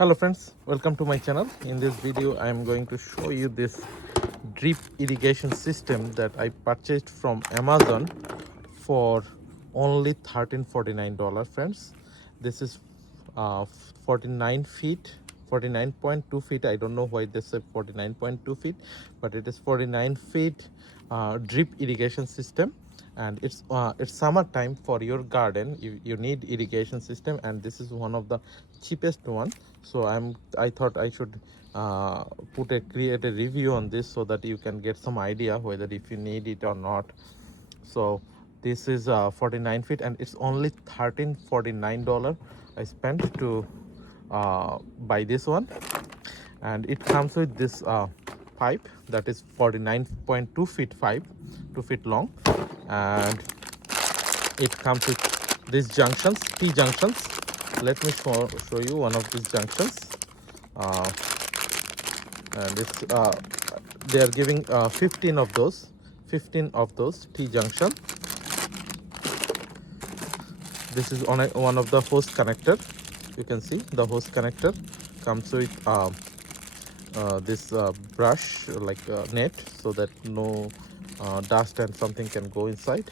Hello friends, welcome to my channel. In this video I am going to show you this drip irrigation system that I purchased from Amazon for only $13.49, friends. This is 49 feet, 49.2 feet. I don't know why they say 49.2 feet, but it is 49 feet drip irrigation system. And it's summertime. For your garden you need irrigation system, and this is one of the cheapest one. So I thought I should create a review on this so that you can get some idea whether if you need it or not. So this is 49 feet and it's only $13.49 I spent to buy this one. And it comes with this pipe that is 49.2 feet pipe, 2 feet long. And it comes with these junctions, T junctions. Let me show you one of these junctions. And it's they are giving 15 of those T junction. This is on one of the hose connector. You can see the hose connector comes with this brush like net, so that no dust and something can go inside.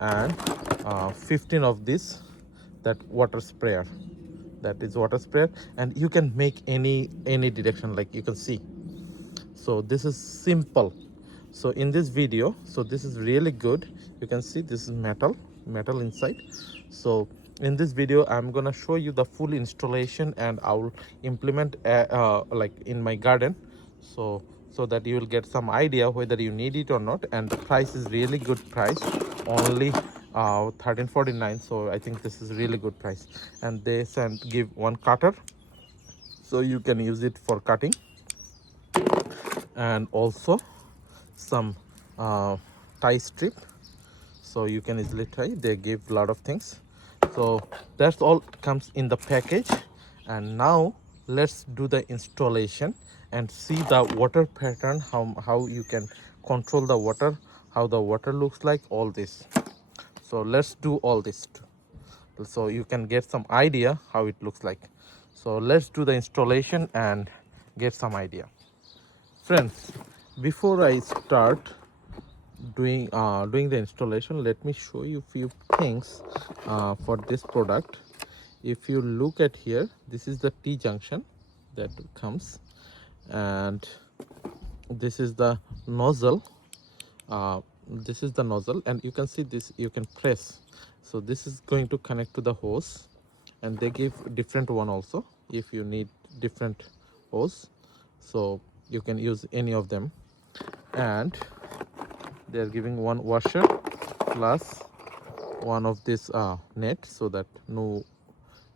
And 15 of this, that water sprayer, that is water sprayer. And you can make any direction, like you can see. So this is simple. So in this video, so this is really good. You can see this is metal inside. So in this video I'm gonna show you the full installation, and I'll implement like in my garden, so that you will get some idea whether you need it or not. And the price is really good price, only $13.49. so I think this is really good price. And they give one cutter, so you can use it for cutting, and also some tie strip, so you can easily tie. They give a lot of things. So that's all comes in the package. And now let's do the installation and see the water pattern, how you can control the water, how the water looks like, all this. So let's do all this so you can get some idea how it looks like. So let's do the installation and get some idea. Friends, before I start doing the installation, let me show you few things for this product. If you look at here, this is the T junction that comes, and this is the nozzle. This is the nozzle, and you can see this, you can press. So this is going to connect to the hose, and they give different one also if you need different hose, so you can use any of them. And they are giving one washer plus one of this net, so that no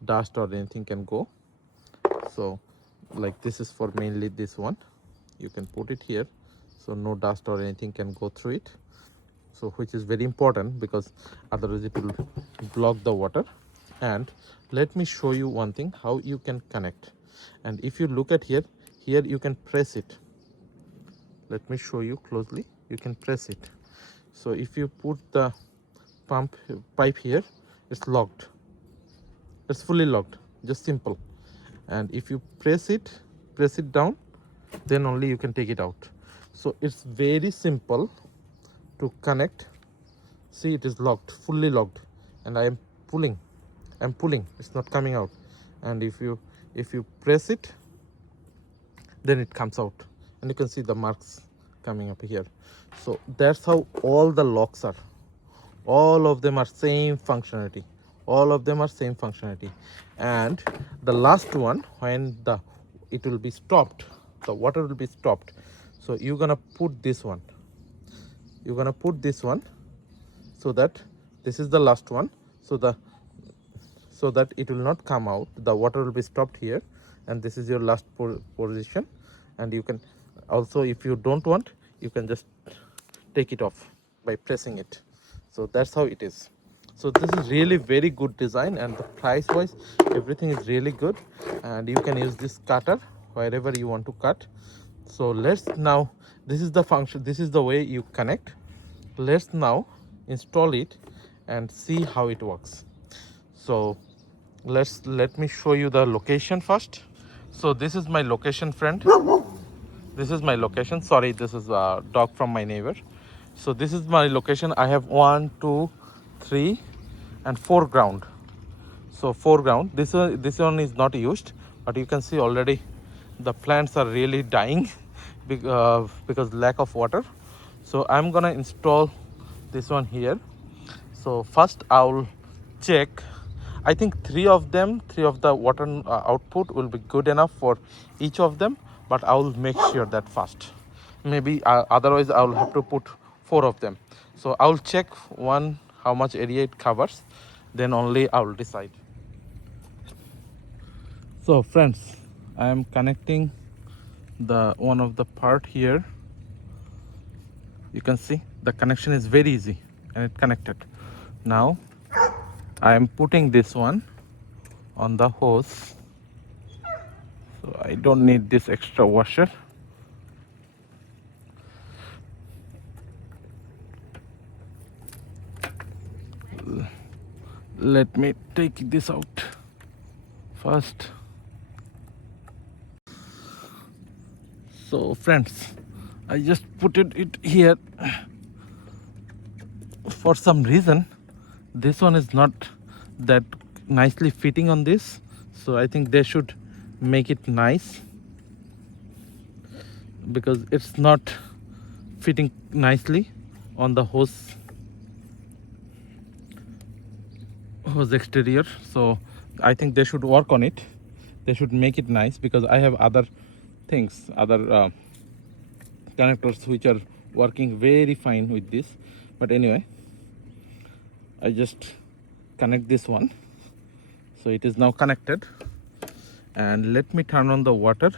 dust or anything can go. So like this is for mainly this one, you can put it here, so no dust or anything can go through it. So which is very important, because otherwise it will block the water. And let me show you one thing, how you can connect. And if you look at here you can press it. Let me show you closely. You can press it. So if you put the pipe here, it's locked, it's fully locked, just simple. And if you press it down, then only you can take it out. So it's very simple to connect. See, it is locked, fully locked, and I am pulling, it's not coming out. And if you press it, then it comes out, and you can see the marks coming up here. So that's how all the locks are. All of them are same functionality, and the last one, when it will be stopped, the water will be stopped. So you're gonna put this one, so that this is the last one, so that it will not come out. The water will be stopped here, and this is your last position. And you can also, if you don't want, you can just take it off by pressing it. So that's how it is. So this is really very good design, and the price wise everything is really good. And you can use this cutter wherever you want to cut. So let's now, this is the function, this is the way you connect. Let's now install it and see how it works. So let me show you the location first. So this is my location, friend. This is my location. Sorry, this is a dog from my neighbor. So this is my location. I have 1, 2, 3 and 4 ground. So 4 ground. This one is not used, but you can see already the plants are really dying because lack of water. So I'm gonna install this one here. So first I'll check. I think three of the water output will be good enough for each of them, but I'll make sure that first. Maybe otherwise I'll have to put 4 of them. So I'll check one how much area it covers, then only I'll decide. So friends, I am connecting the one of the part here. You can see the connection is very easy and it connected. Now I am putting this one on the hose, so I don't need this extra washer. Let me take this out first. So friends, I just put it here. For some reason this one is not that nicely fitting on this, so I think they should make it nice, because it's not fitting nicely on the hose exterior. So I think they should work on it. They should make it nice, because I have other things, other connectors which are working very fine with this. But anyway, I just connect this one. So it is now connected, and let me turn on the water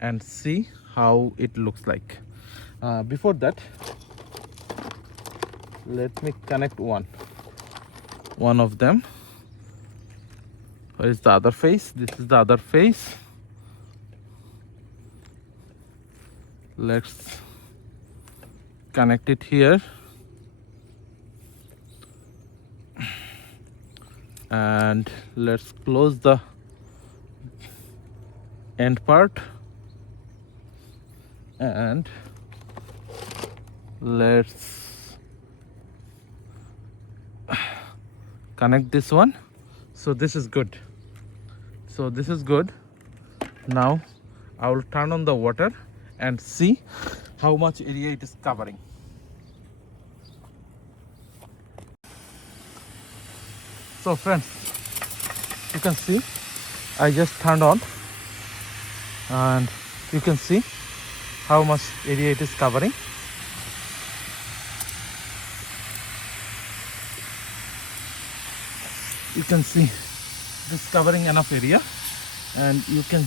and see how it looks like. Before that, let me connect one of them. Where is the other face? This is the other face. Let's connect it here, and let's close the end part, and let's connect this one. So this is good. Now I will turn on the water and see how much area it is covering. So friends, you can see I just turned on, and you can see how much area it is covering. You can see this covering enough area, and you can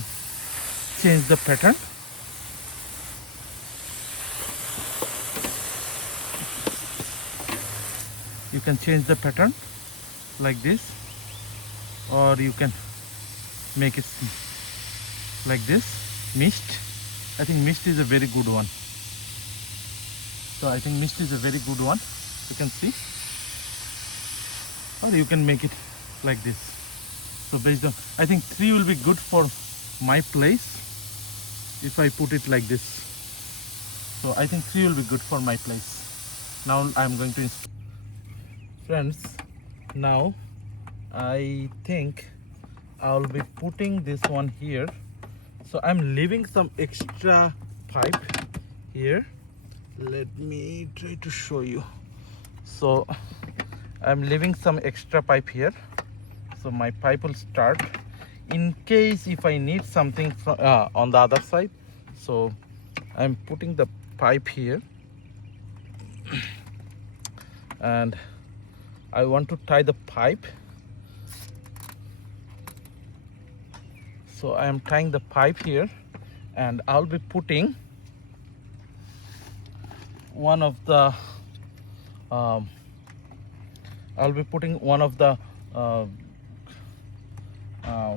change the pattern. You can change the pattern like this, or you can make it like this, mist. I think mist is a very good one. So I think mist is a very good one. You can see, or you can make it like this. So based on, I think 3 will be good for my place if I put it like this. So I think 3 will be good for my place. Now I'm going to install. Friends, now I think I'll be putting this one here. So I'm leaving some extra pipe here. Let me try to show you. So I'm leaving some extra pipe here, so my pipe will start in case if I need something from on the other side. So I'm putting the pipe here, and I want to tie the pipe. So I am tying the pipe here, and I'll be putting one of the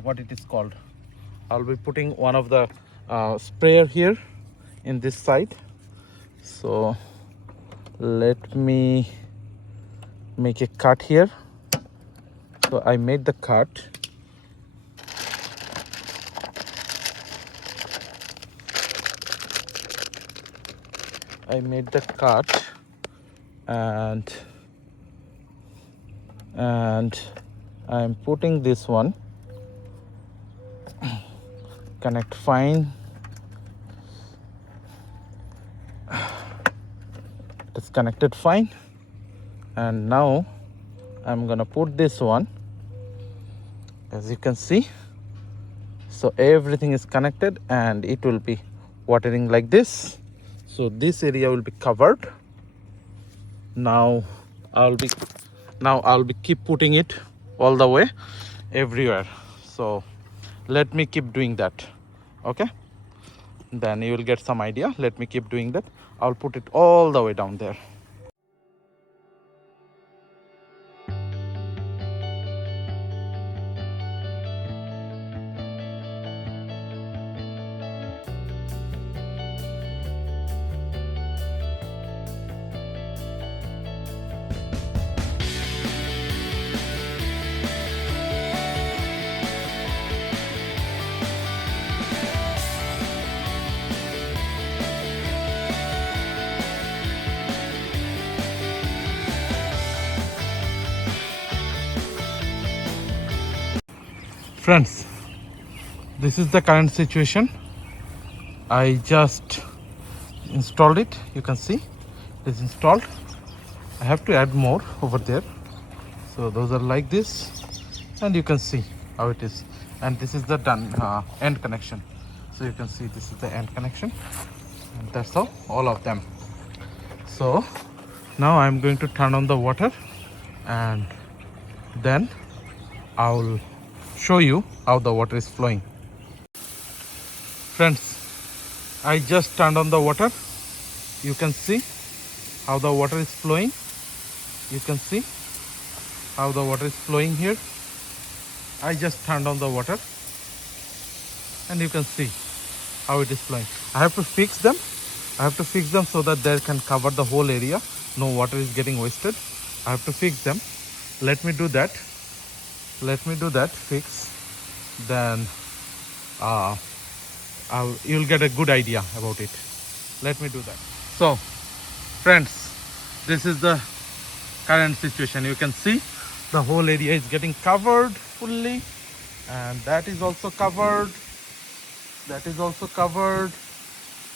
what it is called. I'll be putting one of the sprayer here in this side. So let me make a cut here. So I made the cut. I made the cut, and I'm putting this one, connect fine. It's connected fine, and now I'm gonna put this one, as you can see. So everything is connected and it will be watering like this. So this area will be covered. Now I'll be keep putting it all the way everywhere. So let me keep doing that. Okay, then you will get some idea. Let me keep doing that. I'll put it all the way down there. Friends, this is the current situation. I just installed it. You can see it is installed. I have to add more over there. So those are like this, and you can see how it is. And this is the done end connection. So you can see this is the end connection, and that's all of them. So now I'm going to turn on the water, and then I'll show you how the water is flowing. Friends, I just turned on the water. You can see how the water is flowing. You can see how the water is flowing here. I just turned on the water, and you can see how it is flowing. I have to fix them. So that they can cover the whole area. No water is getting wasted. I have to fix them. Let me do that. Fix. Then you'll get a good idea about it. Let me do that. So friends, this is the current situation. You can see the whole area is getting covered fully, and that is also covered.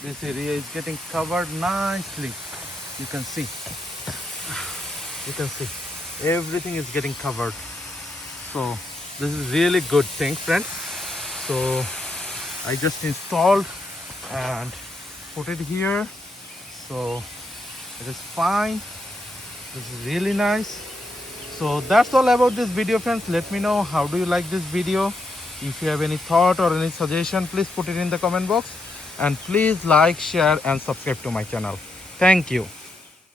This area is getting covered nicely. You can see everything is getting covered. So this is really good thing, friends. So I just installed and put it here. So it is fine. This is really nice. So that's all about this video, friends. Let me know how do you like this video. If you have any thought or any suggestion, please put it in the comment box, and please like, share and subscribe to my channel. Thank you.